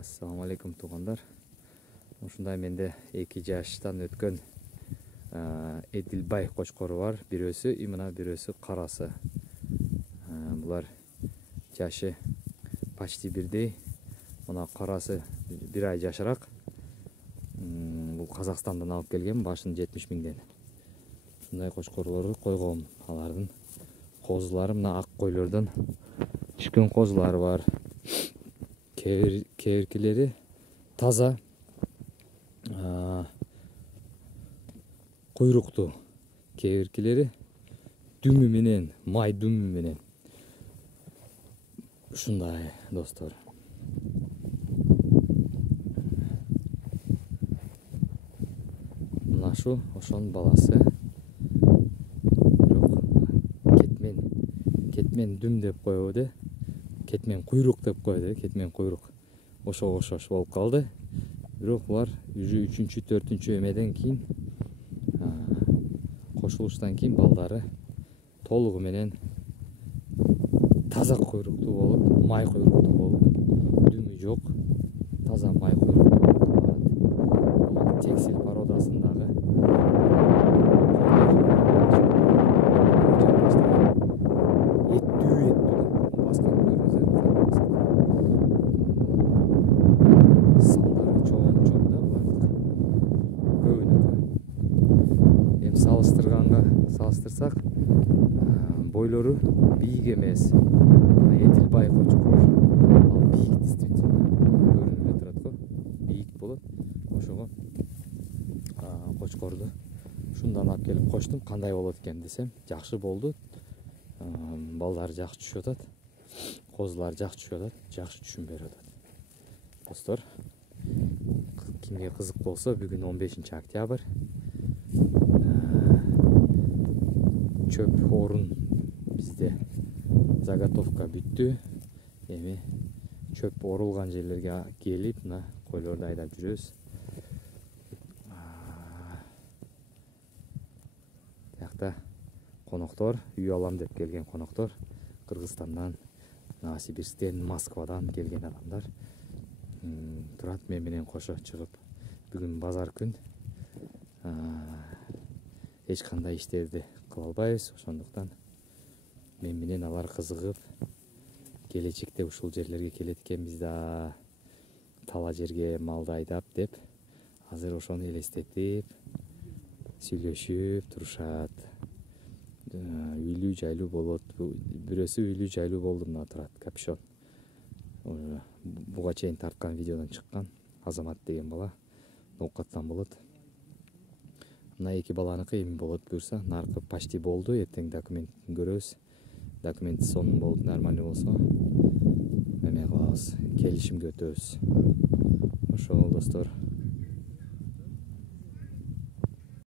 Assalamu alaikum туугандар. Ушундай менде 2 жаштан өткөн Эдилбай кочкору бар. Бирөөсү имына, бирөөсү карасы. Булар жашы почти бирдей. Мына карасы 1 ай жашыраак. Бул Казакстандан алып келген, башын 70 миңден. Мындай кочкорлорду койгом. Алардын козулары мына ак койлордон түшкөн козулары бар. Kevirkileri taza, kuyruktu. Kevirkileri dümü menen, may dümü menen. Şunday dostlar. Mına şu oşon balası. Ketmen düm dep koydu. Ketmen kuyruk dep koydu. Ketmen kuyruk. Oşoş болуп калды. Бирок булар уже 3-чү, 4-чү эмеден кийин кошулуштан кийин балдары толугу менен таза куйруктуу болуп, май куйруктуу болуп, дүмү жок, таза май куйруктуу болуп, тексил породасындагы салыштырсак, бойлору бийик эмес. Эдилбай кочкор. Ал бийик действительно. Көрүнүп турат го. Бийик болот. Ошого кочкорду ушундан алып келип коштум. Кандай болот экен десем, жакшы болду. Балдар жакшы түшүп атат. Козулар жакшы түшүп атат, жакшы түшүм берип атат. Достор, кимге кызык болсо, бүгүн 15 октябрь. Çöp orun bizde заготовка бүттү. Эми çöp орулган жерлерге келип, мына койлорду айдап жүрөбүз. Жакта коноктор, үй алам деп келген коноктор, Кыргызстандан, Новосибирсктен, Москвадан келген адамдар турат мен менен кошо чыгып. Бүгүн базар күн. Эч кандай иштерди кыла албайбыз, ошондуктан мен менен алар кызыгып, келечекте ушул жерлерге келет экенбиз да, тала жерге малды айдап деп, азыр ошону элестетип, сүйлөшүп турушат. Үйлүү жайлуу болот. Бирөөсү үйлүү жайлуу болду, мына турат, капюшон. Буга чейин тарткан видеодон чыккан Азамат деген бала, Ноокаттан болот. Мына 2 баланыкы эми болот буюрса, наркы почти болду. Эртең документин көрөбүз. Документи сонун болуп, нормальный болсо, эме кылабыз, келишимге өтөбүз. Ошол достор.